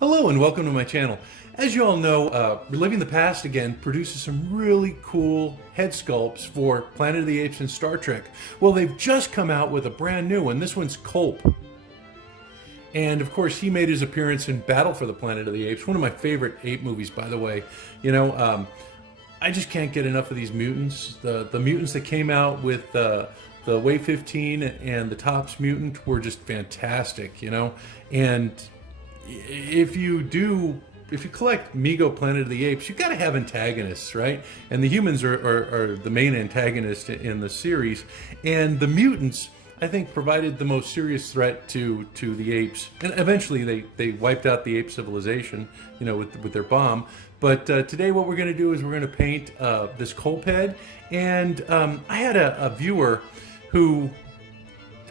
Hello and welcome to my channel. As you all know, Reliving the Past Again produces some really cool head sculpts for Planet of the Apes and Star Trek. Well, they've just come out with a brand new one. This one's Kolp. And of course, he made his appearance in Battle for the Planet of the Apes, one of my favorite ape movies, by the way. I just can't get enough of these mutants. The mutants that came out with the Wave 15 and the Tops mutant were just fantastic, And if you collect Mego Planet of the Apes, you got to have antagonists, right? And the humans are the main antagonist in the series, and the mutants, I think, provided the most serious threat to the apes. And eventually, they wiped out the ape civilization, with their bomb. But today, what we're going to do is we're going to paint this Kolp head. And I had a viewer who,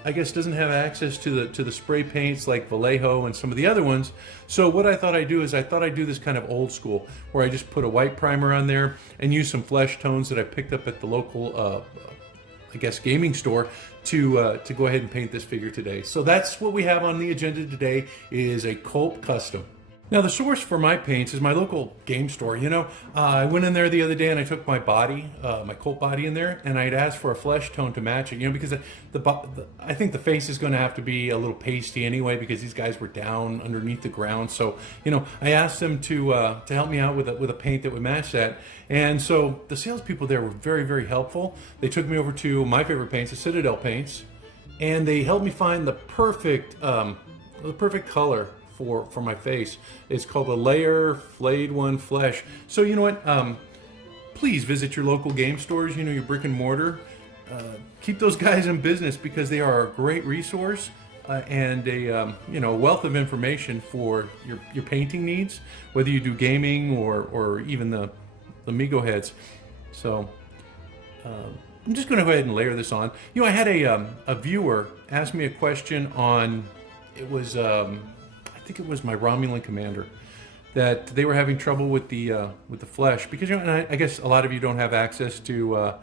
I guess, doesn't have access to the spray paints like Vallejo and some of the other ones. So what I thought I'd do is I thought I'd do this kind of old school, where I just put a white primer on there and use some flesh tones that I picked up at the local, I guess, gaming store to go ahead and paint this figure today. So that's what we have on the agenda today, is a Kolp custom. Now, the source for my paints is my local game store. I went in there the other day and I took my body, my Kolp body in there, and I'd asked for a flesh tone to match it, because I think the face is going to have to be a little pasty anyway, because these guys were down underneath the ground. So, I asked them to help me out with a paint that would match that. And so the salespeople there were very, very helpful. They took me over to my favorite paints, the Citadel paints, and they helped me find the perfect color for my face. It's called a Layer Flayed One Flesh. So you know what? Please visit your local game stores. Your brick and mortar. Keep those guys in business, because they are a great resource and a wealth of information for your painting needs, whether you do gaming or even the Mego heads. So I'm just going to go ahead and layer this on. I had a viewer ask me a question on, it was I think it was my Romulan commander, that they were having trouble with the flesh, because and I guess a lot of you don't have access to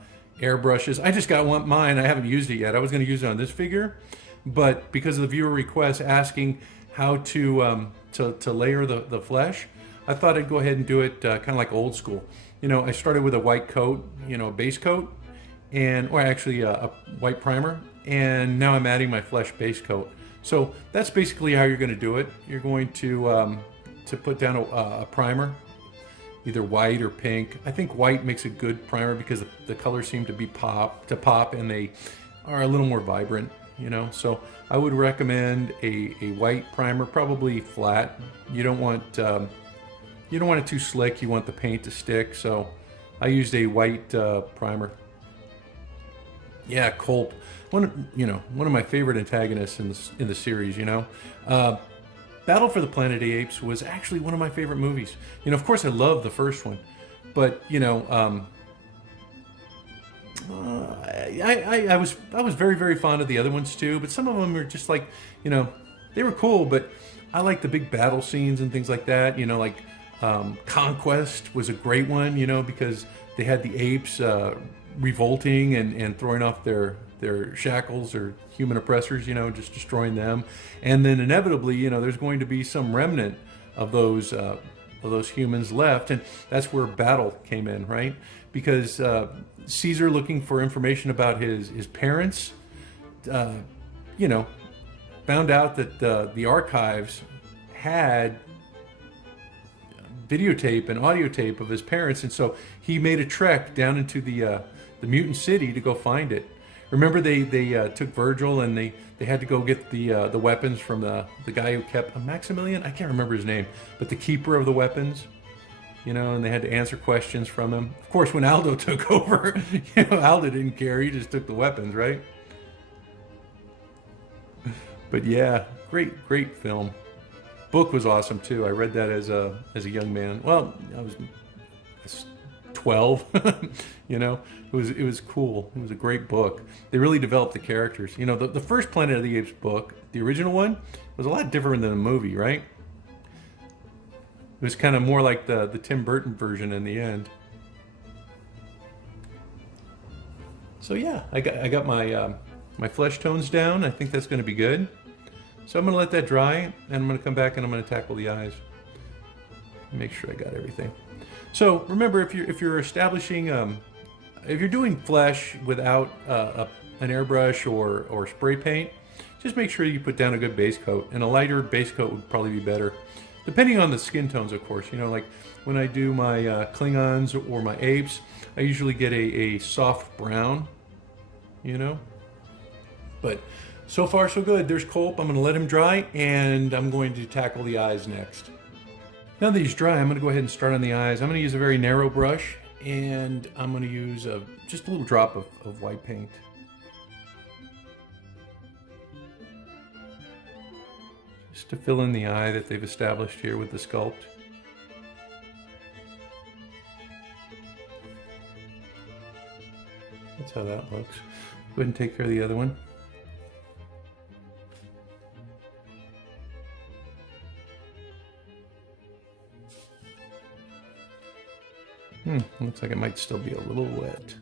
airbrushes. I just got mine. I haven't used it yet. I was going to use it on this figure, but because of the viewer request asking how to layer the flesh, I thought I'd go ahead and do it kind of like old school. I started with a white coat, a base coat, or actually a white primer, and now I'm adding my flesh base coat. So that's basically how you're going to do it. You're going to put down a primer, either white or pink. I think white makes a good primer because the colors seem to pop, and they are a little more vibrant. So I would recommend a white primer, probably flat. You don't want it too slick. You want the paint to stick. So I used a white primer. Yeah, Kolp. One of my favorite antagonists in the series. Battle for the Planet of the Apes was actually one of my favorite movies. Of course, I love the first one, but I was very, very fond of the other ones too. But some of them were just like, they were cool, but I like the big battle scenes and things like that. Conquest was a great one. Because they had the apes revolting and throwing off their shackles or human oppressors, just destroying them. And then inevitably, there's going to be some remnant of those humans left. And that's where Battle came in, right? Because Caesar, looking for information about his parents, found out that the archives had videotape and audio tape of his parents. And so he made a trek down into the mutant city to go find it. Remember, they took Virgil, and they had to go get the weapons from the guy who kept Maximilian. I can't remember his name, but the keeper of the weapons. And they had to answer questions from him. Of course, when Aldo took over, Aldo didn't care. He just took the weapons, right? But yeah, great film. Book was awesome too. I read that as a young man. Well, I was 12. It was cool. It was a great book. They really developed the characters. The first Planet of the Apes book, the original one, was a lot different than the movie, right? It was kind of more like the Tim Burton version in the end. So yeah, I got my flesh tones down. I think that's going to be good. So I'm going to let that dry, and I'm going to come back and I'm going to tackle the eyes. Make sure I got everything. So remember, if you're establishing, if you're doing flesh without an airbrush or spray paint, just make sure you put down a good base coat, and a lighter base coat would probably be better. Depending on the skin tones, of course. You know, like when I do my Klingons or my Apes, I usually get a soft brown, you know. But so far so good. There's Kolp. I'm going to let him dry, and I'm going to tackle the eyes next. Now that he's dry, I'm going to go ahead and start on the eyes. I'm going to use a very narrow brush, and I'm going to use just a little drop of white paint. Just to fill in the eye that they've established here with the sculpt. That's how that looks. Go ahead and take care of the other one. Looks like it might still be a little wet.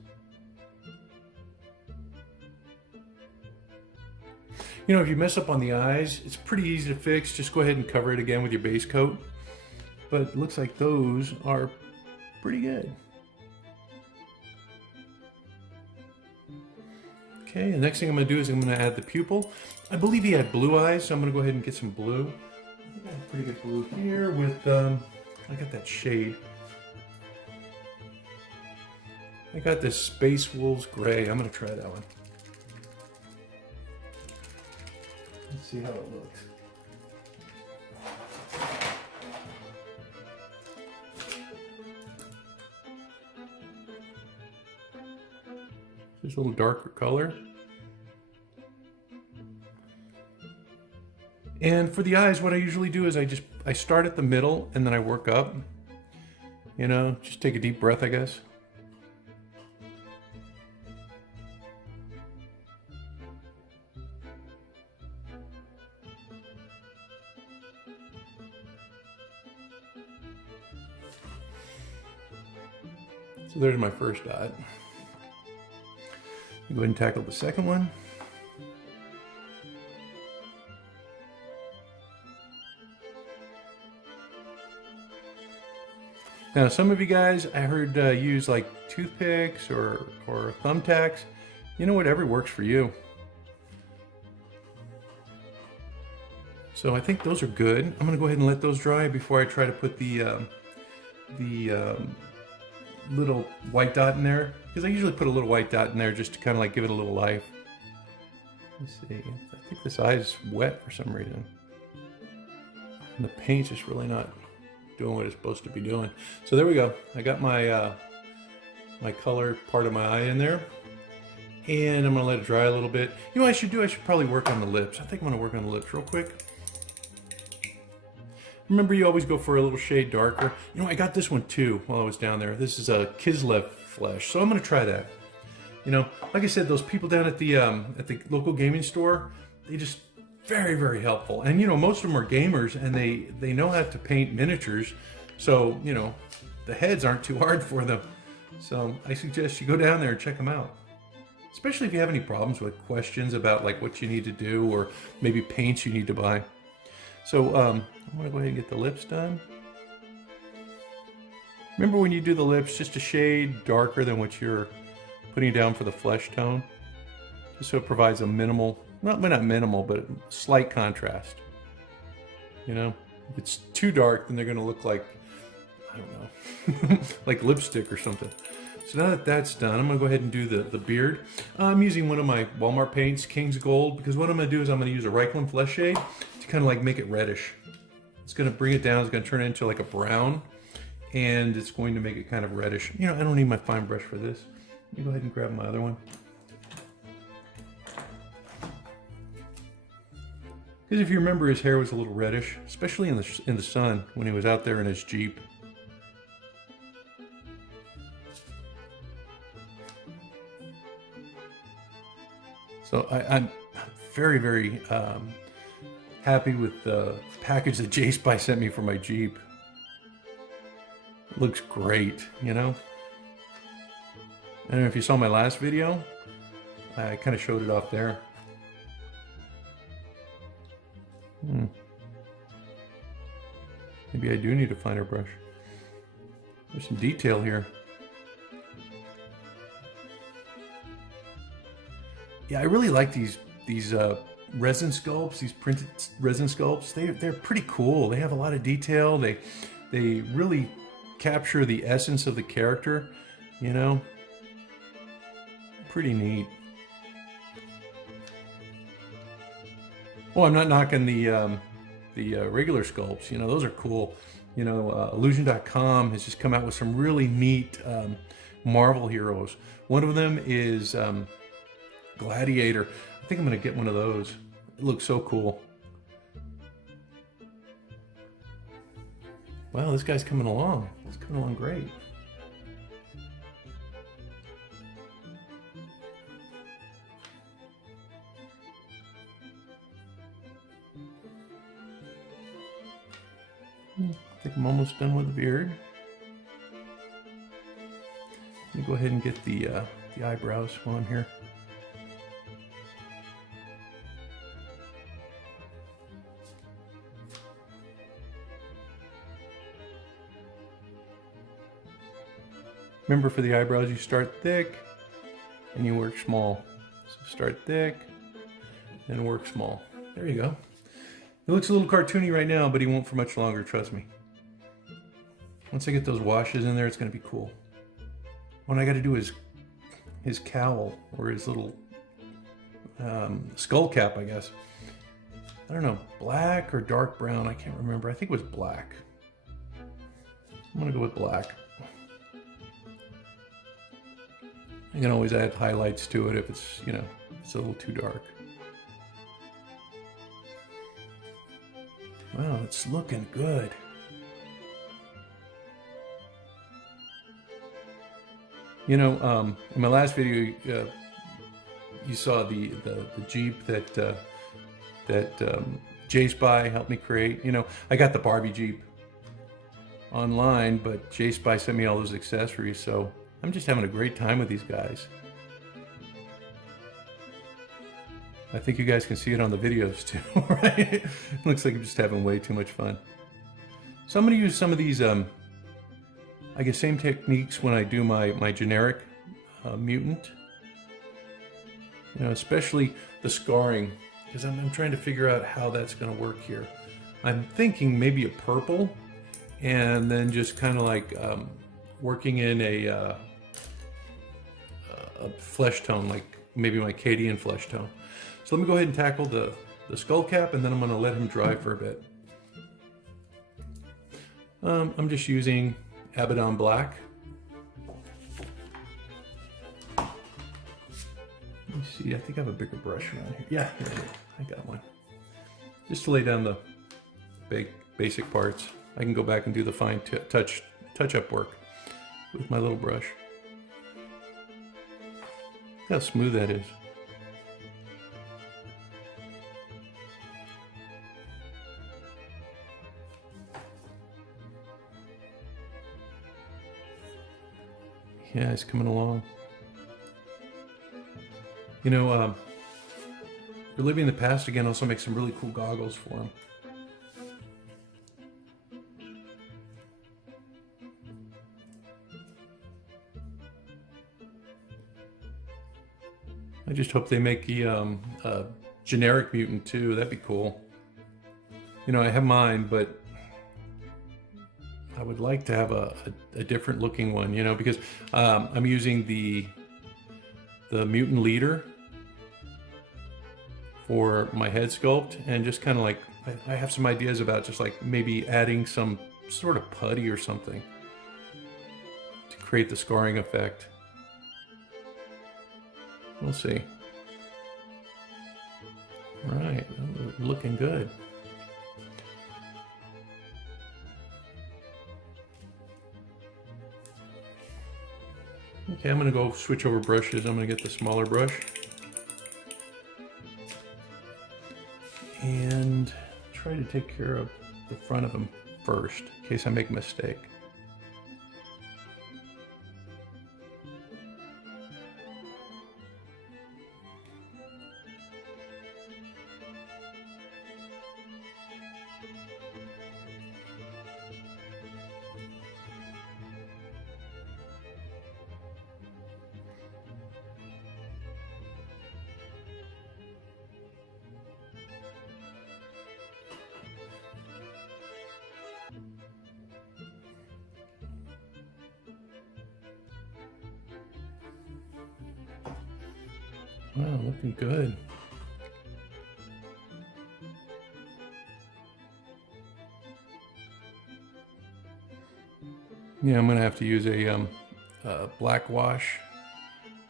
You know, if you mess up on the eyes, it's pretty easy to fix. Just go ahead and cover it again with your base coat. But it looks like those are pretty good. Okay, the next thing I'm going to do is I'm going to add the pupil. I believe he had blue eyes, so I'm going to go ahead and get some blue. I think I have pretty good blue here with, I got that shade. I got this Space Wolves Gray. I'm going to try that one. Let's see how it looks. Just a little darker color. And for the eyes, what I usually do is I start at the middle and then I work up. You know, just take a deep breath, I guess. So there's my first dot. Go ahead and tackle the second one. Now, some of you guys I heard use like toothpicks or thumbtacks. You know, whatever works for you. So I think those are good. I'm going to go ahead and let those dry before I try to put the little white dot in there, because I usually put a little white dot in there just to kind of like give it a little life. Let's see. I think this eye is wet for some reason, and the paint's just really not doing what it's supposed to be doing. So there we go. I got my my color part of my eye in there, and I'm gonna let it dry a little bit. You know what I should do? I should probably work on the lips. I think I'm gonna work on the lips real quick. Remember, you always go for a little shade darker. You know, I got this one too while I was down there. This is a Kislev flesh, so I'm gonna try that. You know, like I said, those people down at the local gaming store, they just very, very helpful. And you know, most of them are gamers, and they know how to paint miniatures, so you know, the heads aren't too hard for them. So I suggest you go down there and check them out. Especially if you have any problems with questions about like what you need to do, or maybe paints you need to buy. So I'm gonna go ahead and get the lips done. Remember, when you do the lips, just a shade darker than what you're putting down for the flesh tone, just so it provides a minimal, not minimal, but slight contrast. You know, if it's too dark, then they're gonna look like, I don't know, like lipstick or something. So now that that's done, I'm gonna go ahead and do the beard. I'm using one of my Walmart paints, King's Gold, because what I'm gonna do is I'm gonna use a Reikland Flesh shade to kind of like make it reddish. It's gonna bring it down, it's gonna turn it into like a brown, and it's going to make it kind of reddish. You know, I don't need my fine brush for this. Let me go ahead and grab my other one. Because if you remember, his hair was a little reddish, especially in the sun when he was out there in his Jeep. So I'm very, very happy with the package that J-Spy sent me for my Jeep. It looks great, you know? I don't know if you saw my last video. I kind of showed it off there. Maybe I do need a finer brush. There's some detail here. Yeah, I really like these resin sculpts, these printed resin sculpts. They're pretty cool. They have a lot of detail. They really capture the essence of the character, you know. Pretty neat. Oh, I'm not knocking the regular sculpts. You know, those are cool. You know, Illusion.com has just come out with some really neat Marvel heroes. One of them is Gladiator. I think I'm going to get one of those. It looks so cool. Wow, this guy's coming along. He's coming along great. I think I'm almost done with the beard. Let me go ahead and get the eyebrows on here. Remember, for the eyebrows, you start thick and you work small. So start thick and work small. There you go. It looks a little cartoony right now, but he won't for much longer, trust me. Once I get those washes in there, it's going to be cool. What I got to do is his cowl, or his little skull cap, I guess. I don't know, black or dark brown, I can't remember. I think it was black. I'm going to go with black. You can always add highlights to it if it's, you know, it's a little too dark. Wow, it's looking good. You know, in my last video, you saw the Jeep that J-Spy helped me create. You know, I got the Barbie Jeep online, but J-Spy sent me all those accessories, so I'm just having a great time with these guys. I think you guys can see it on the videos too, right? It looks like I'm just having way too much fun. So I'm going to use some of these, I guess, same techniques when I do my generic mutant. You know, especially the scarring, because I'm trying to figure out how that's going to work here. I'm thinking maybe a purple, and then just kind of like working in a flesh tone, like maybe my Cadian flesh tone. So let me go ahead and tackle the skull cap, and then I'm going to let him dry for a bit. I'm just using Abaddon Black. Let me see, I think I have a bigger brush around here. Yeah, here it is. I got one. Just to lay down the basic parts. I can go back and do the fine touch-up work with my little brush. Look how smooth that is. Yeah, it's coming along. You know, Reliving the Past Again also makes some really cool goggles for him. I just hope they make the generic mutant too. That'd be cool. You know, I have mine, but I would like to have a different looking one, you know, because I'm using the mutant leader for my head sculpt, and just kind of like, I have some ideas about just like maybe adding some sort of putty or something to create the scarring effect. We'll see. All right, looking good. Okay, I'm gonna go switch over brushes. I'm gonna get the smaller brush and try to take care of the front of them first, in case I make a mistake. Wow, looking good. Yeah, I'm gonna have to use a black wash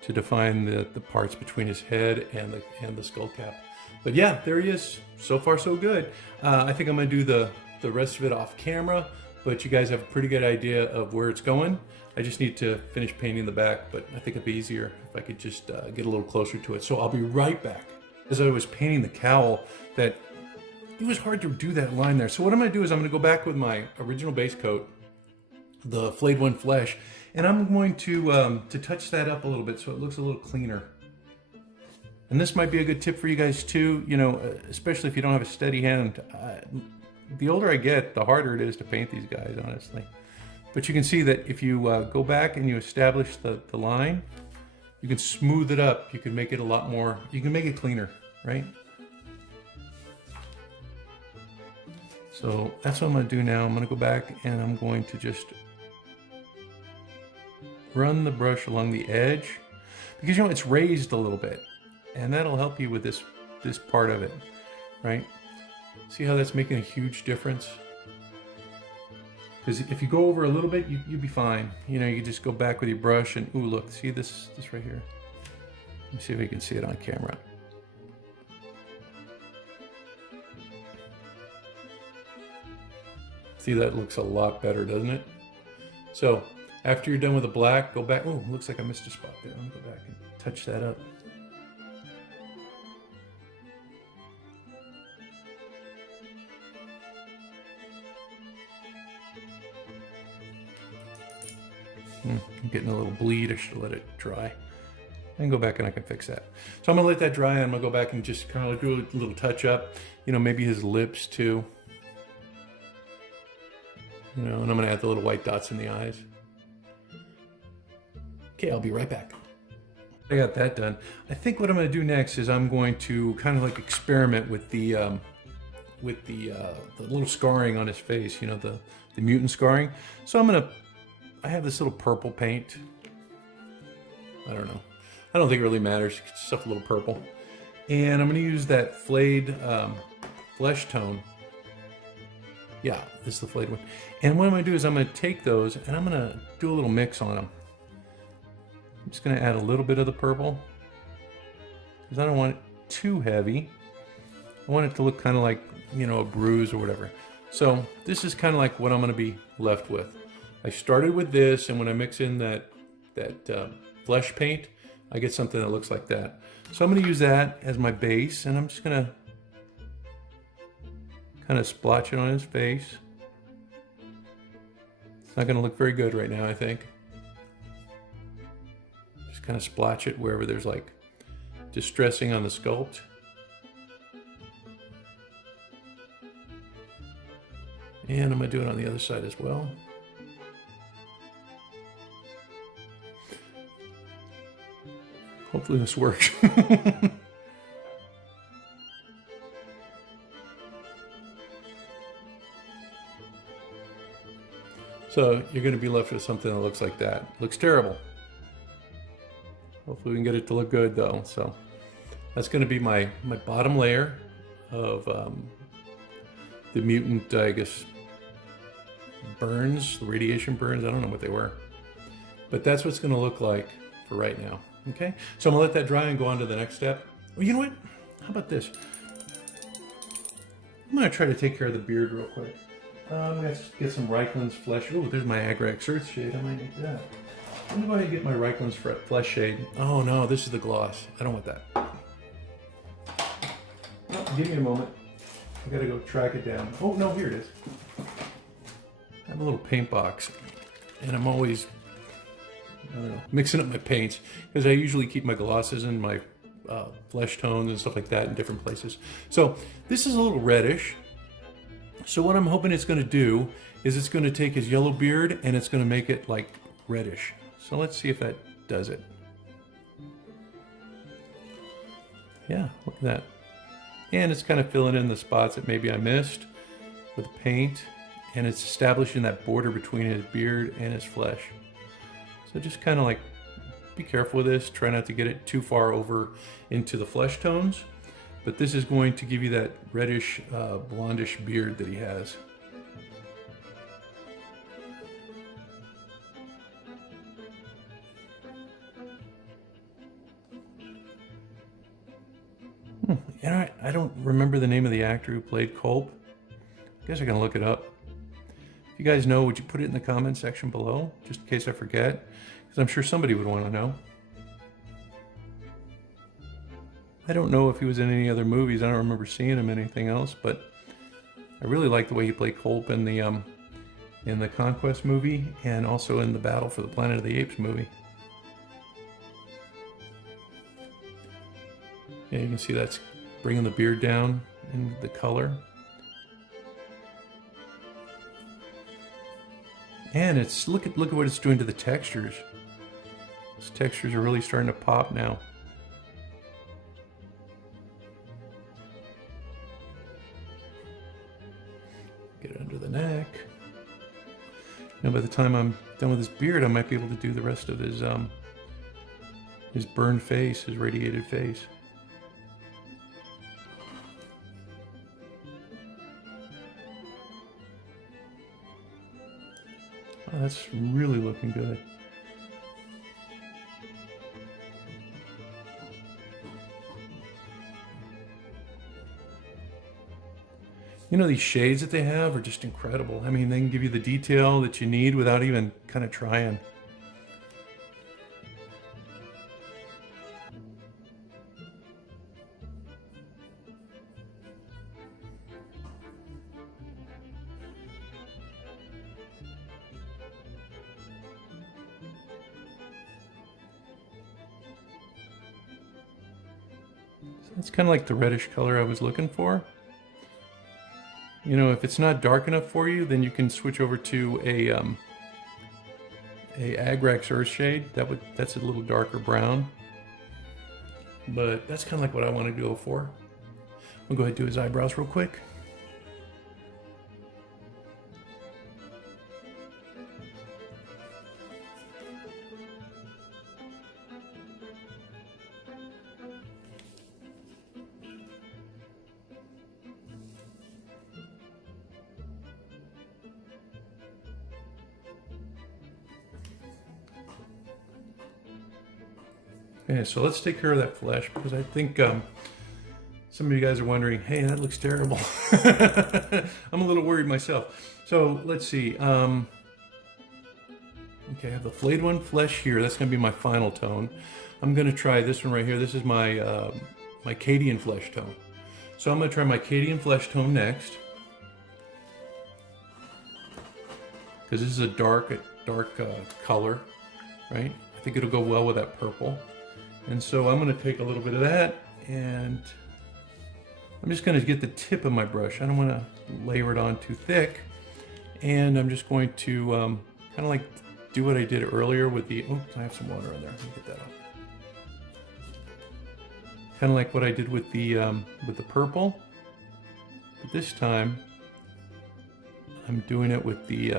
to define the parts between his head and the skull cap. But yeah, there he is. So far, so good. I think I'm gonna do the rest of it off camera, but you guys have a pretty good idea of where it's going. I just need to finish painting the back, but I think it'd be easier if I could just get a little closer to it. So I'll be right back. As I was painting the cowl, that it was hard to do that line there. So what I'm gonna do is I'm gonna go back with my original base coat, the Flayed One Flesh, and I'm going to touch that up a little bit so it looks a little cleaner. And this might be a good tip for you guys too, you know, especially if you don't have a steady hand. The older I get, the harder it is to paint these guys, honestly. But you can see that if you go back and you establish the line, you can smooth it up. You can make it a lot more, you can make it cleaner, right? So that's what I'm gonna do now. I'm gonna go back and I'm going to just run the brush along the edge, because you know it's raised a little bit, and that'll help you with this part of it, right? See how that's making a huge difference? Because if you go over a little bit, you'll be fine. You know, you just go back with your brush and ooh, look, see this right here? Let me see if we can see it on camera. See, that looks a lot better, doesn't it? So after you're done with the black, go back. Oh, looks like I missed a spot there. I'm gonna go back and touch that up. I'm getting a little bleed. I should let it dry. And go back and I can fix that. So I'm gonna let that dry and I'm gonna go back and just kind of do a little touch up. You know, maybe his lips too. You know, and I'm gonna add the little white dots in the eyes. Okay, I'll be right back. I got that done. I think what I'm gonna do next is I'm going to kind of like experiment with the little scarring on his face. You know, the mutant scarring. So I have this little purple paint. I don't know. I don't think it really matters. It's stuff a little purple. And I'm gonna use that flayed flesh tone. Yeah, this is the flayed one. And what I'm gonna do is I'm gonna take those and I'm gonna do a little mix on them. I'm just gonna add a little bit of the purple, because I don't want it too heavy. I want it to look kind of like, you know, a bruise or whatever. So this is kind of like what I'm gonna be left with. I started with this, and when I mix in that flesh paint, I get something that looks like that. So I'm gonna use that as my base, and I'm just gonna kind of splotch it on his face. It's not gonna look very good right now, I think. Just kind of splotch it wherever there's like distressing on the sculpt. And I'm gonna do it on the other side as well. Hopefully this works. So you're going to be left with something that looks like that. Looks terrible. Hopefully we can get it to look good though. So that's going to be my bottom layer of the mutant, I guess, burns, the radiation burns. I don't know what they were. But that's what's going to look like for right now. Okay, so I'm gonna let that dry and go on to the next step. Well, you know what? How about this? I'm gonna try to take care of the beard real quick. I'm gonna get some Reichland's flesh. Oh, there's my Agrax Earth shade. I might need that. I'm gonna go ahead and get my Reichland's flesh shade. Oh no, this is the gloss. I don't want that. No, give me a moment. I gotta go track it down. Oh no, here it is. I have a little paint box, and I'm always, I don't know, mixing up my paints, because I usually keep my glosses and my flesh tones and stuff like that in different places. So this is a little reddish. So what I'm hoping it's going to do is it's going to take his yellow beard and it's going to make it like reddish. So let's see if that does it. Yeah, look at that. And it's kind of filling in the spots that maybe I missed with paint, and it's establishing that border between his beard and his flesh. So just kind of like be careful with this. Try not to get it too far over into the flesh tones. But this is going to give you that reddish, blondish beard that he has. You know, I don't remember the name of the actor who played Kolp. I guess I can look it up. If you guys know, would you put it in the comment section below, just in case I forget? Because I'm sure somebody would want to know. I don't know if he was in any other movies. I don't remember seeing him in anything else, but I really like the way he played Kolp in the Conquest movie and also in the Battle for the Planet of the Apes movie. Yeah, you can see that's bringing the beard down and the color. And it's look at what it's doing to the textures. These textures are really starting to pop now. Get it under the neck. Now by the time I'm done with his beard, I might be able to do the rest of his burned face, his radiated face. Oh, that's really looking good. You know, these shades that they have are just incredible. I mean, they can give you the detail that you need without even kind of trying. It's kind of like the reddish color I was looking for. You know, if it's not dark enough for you, then you can switch over to a Agrax Earth shade. That's a little darker brown. But that's kind of like what I want to go for. I'll go ahead and do his eyebrows real quick. Okay, so let's take care of that flesh because I think some of you guys are wondering, hey, that looks terrible. I'm a little worried myself. So let's see. Okay, I have the flayed one flesh here. That's going to be my final tone. I'm going to try this one right here. This is my my Cadian flesh tone. So I'm going to try my Cadian flesh tone next. Because this is a dark color, right? I think it'll go well with that purple. And so I'm going to take a little bit of that, and I'm just going to get the tip of my brush. I don't want to layer it on too thick. And I'm just going to kind of like do what I did earlier with the, oh, I have some water in there. Let me get that out. Kind of like what I did with the purple. But this time, I'm doing it with the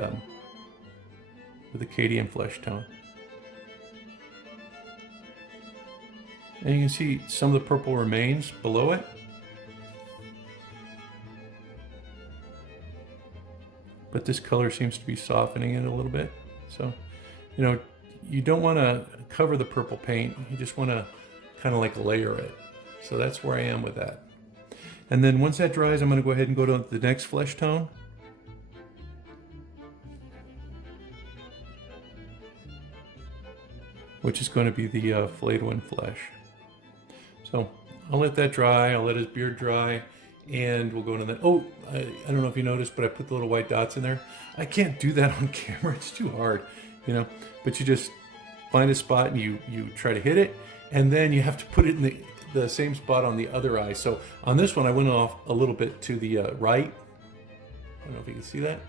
Cadian flesh tone. And you can see some of the purple remains below it. But this color seems to be softening it a little bit. So, you know, you don't want to cover the purple paint. You just want to kind of like layer it. So that's where I am with that. And then once that dries, I'm going to go ahead and go to the next flesh tone. Which is going to be the flayed one flesh. So I'll let that dry, I'll let his beard dry, and we'll go into that. Oh, I don't know if you noticed, but I put the little white dots in there. I can't do that on camera, it's too hard, you know. But you just find a spot and you try to hit it, and then you have to put it in the same spot on the other eye. So on this one, I went off a little bit to the right. I don't know if you can see that.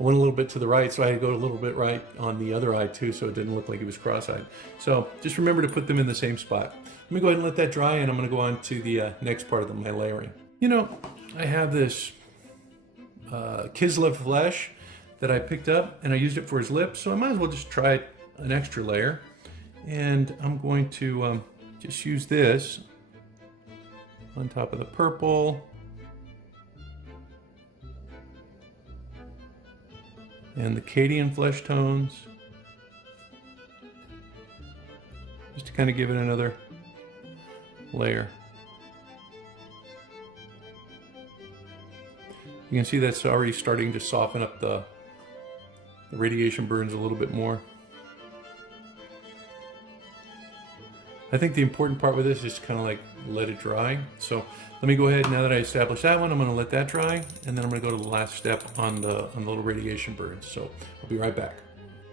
I went a little bit to the right, so I had to go a little bit right on the other eye too, so it didn't look like it was cross-eyed. So just remember to put them in the same spot. Let me go ahead and let that dry, and I'm going to go on to the next part of my layering. You know, I have this Kislev flesh that I picked up, and I used it for his lips, so I might as well just try an extra layer. And I'm going to just use this on top of the purple. And the Cadian flesh tones. Just to kind of give it another layer. You can see that's already starting to soften up the radiation burns a little bit more. I think the important part with this is kind of like let it dry. So let me go ahead, now that I established that one, I'm going to let that dry, and then I'm going to go to the last step on the little radiation burns. So I'll be right back.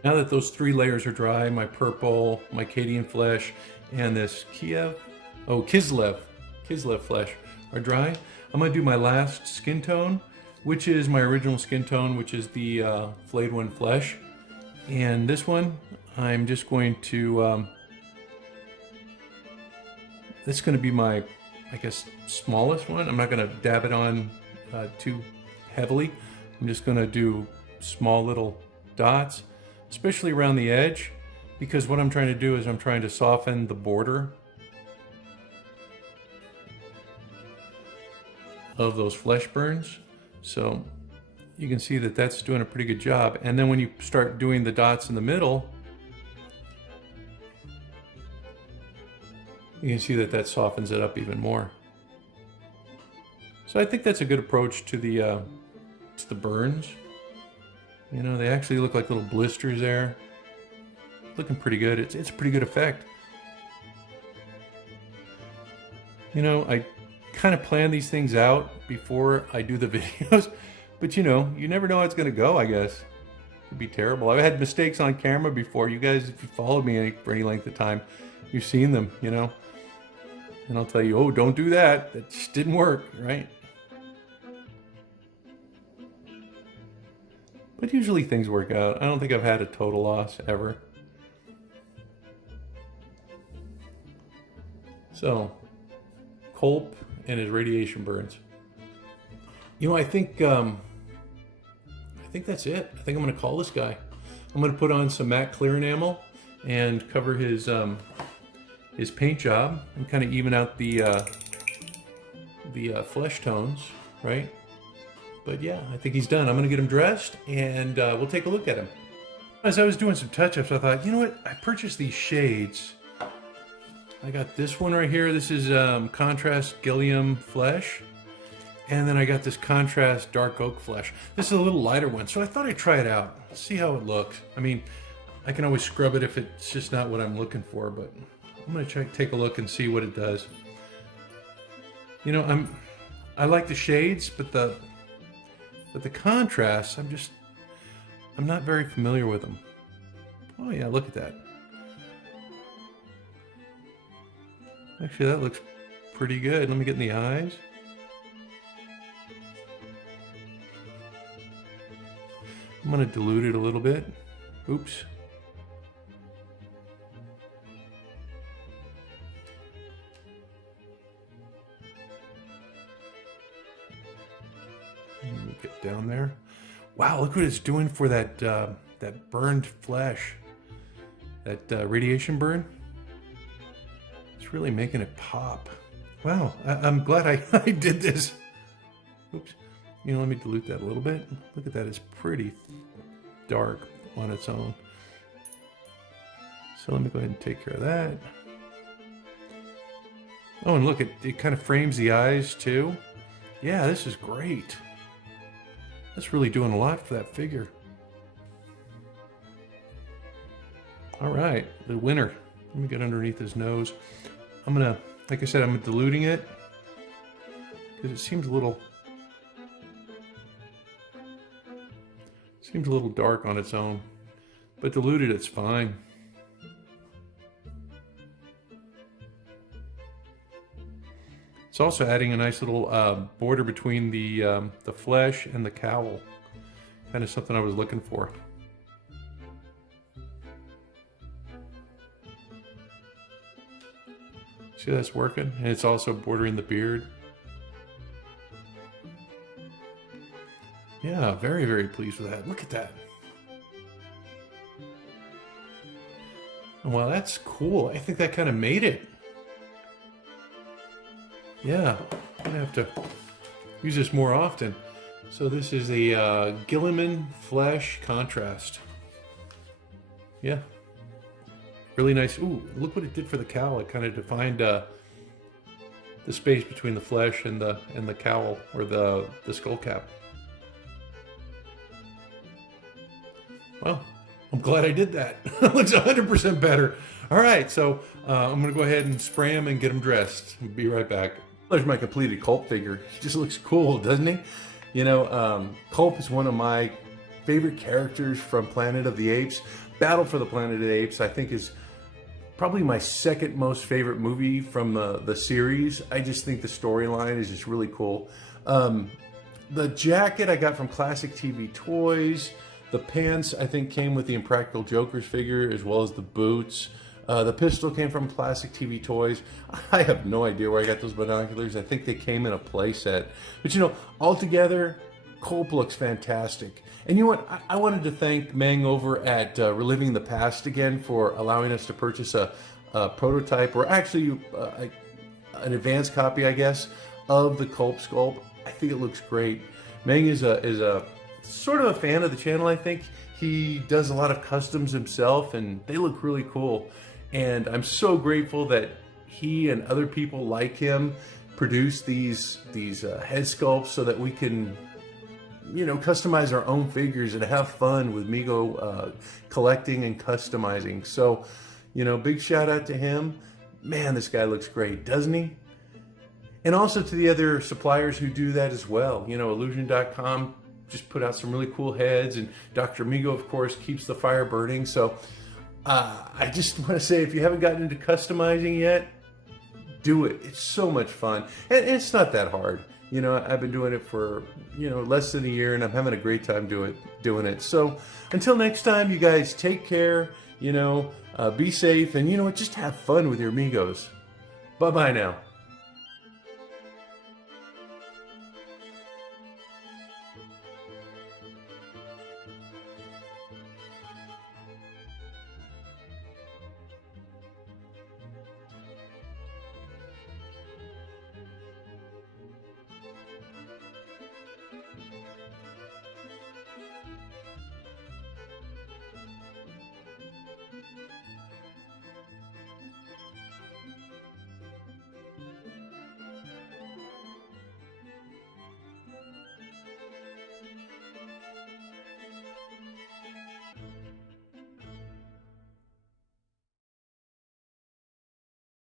Now that those 3 layers are dry, my purple, my Cadian flesh, and this Kislev flesh are dry, I'm going to do my last skin tone, which is my original skin tone, which is the flayed one flesh. And this one, I'm just going to, this is going to be my, I guess, smallest one. I'm not going to dab it on too heavily. I'm just going to do small little dots, especially around the edge, because what I'm trying to do is I'm trying to soften the border of those flesh burns. So you can see that that's doing a pretty good job. And then when you start doing the dots in the middle, you can see that that softens it up even more. So I think that's a good approach to the burns. You know, they actually look like little blisters there. Looking pretty good. It's a pretty good effect. You know, I kind of plan these things out before I do the videos, but you know, you never know how it's going to go, I guess. It could be terrible. I've had mistakes on camera before. You guys, if you followed me for any length of time, you've seen them, you know. And I'll tell you, oh, don't do that. That just didn't work, right? But usually things work out. I don't think I've had a total loss ever. So, Kolp and his radiation burns. You know, I think that's it. I think I'm going to call this guy. I'm going to put on some matte clear enamel and cover his paint job and kind of even out the flesh tones, right? But yeah, I think he's done. I'm going to get him dressed and we'll take a look at him. As I was doing some touch-ups, I thought, you know what? I purchased these shades. I got this one right here. This is contrast Gilliam flesh. And then I got this contrast dark oak flesh. This is a little lighter one, so I thought I'd try it out. See how it looks. I mean, I can always scrub it if it's just not what I'm looking for, but I'm gonna take a look and see what it does. You know, I like the shades, but the contrast, I'm not very familiar with them. Oh yeah, look at that. Actually, that looks pretty good. Let me get in the eyes. I'm going to dilute it a little bit. Oops. Let me get down there. Wow, look what it's doing for that that burned flesh. That radiation burn. It's really making it pop. Wow, I'm glad I did this. Oops. You know, let me dilute that a little bit. Look at that, it's pretty dark on its own. So let me go ahead and take care of that. Oh, and look, it kind of frames the eyes too. Yeah, this is great. That's really doing a lot for that figure. All right, the winner. Let me get underneath his nose. I'm gonna, like I said, I'm diluting it because it seems a little dark on its own, but diluted, it's fine. It's also adding a nice little border between the flesh and the cowl. Kind of something I was looking for. See, that's working, and it's also bordering the beard. Yeah, very, very pleased with that. Look at that. Well, that's cool. I think that kind of made it. Yeah, I'm gonna have to use this more often. So this is the Gilliman Flesh Contrast. Yeah, really nice. Ooh, look what it did for the cowl. It kind of defined the space between the flesh and the cowl, or the skull cap. Well, I'm glad I did that. It looks 100% better. All right, so I'm gonna go ahead and spray him and get him dressed. I'll be right back. There's my completed Kolp figure. He just looks cool, doesn't he? You know, Kolp is one of my favorite characters from Planet of the Apes. Battle for the Planet of the Apes, I think, is probably my second most favorite movie from the series. I just think the storyline is just really cool. The jacket I got from Classic TV Toys. The pants, I think, came with the Impractical Jokers figure, as well as the boots. The pistol came from Classic TV Toys. I have no idea where I got those binoculars. I think they came in a play set. But you know, altogether, Kolp looks fantastic. And you know what? I wanted to thank Meng over at Reliving the Past Again for allowing us to purchase a prototype, or actually an advanced copy, I guess, of the Kolp sculpt. I think it looks great. Meng is a sort of a fan of the channel, I think. He does a lot of customs himself, and they look really cool. And I'm so grateful that he and other people like him produce these head sculpts so that we can, you know, customize our own figures and have fun with Mego collecting and customizing. So, you know, big shout out to him. Man, this guy looks great, doesn't he? And also to the other suppliers who do that as well. You know, Illusion.com just put out some really cool heads, and Dr. Mego, of course, keeps the fire burning. So I just want to say, if you haven't gotten into customizing yet, do it. It's so much fun, and it's not that hard. You know, I've been doing it for, you know, less than a year, and I'm having a great time doing it. So until next time, you guys take care. You know, be safe, and you know what, just have fun with your Megos. Bye bye now.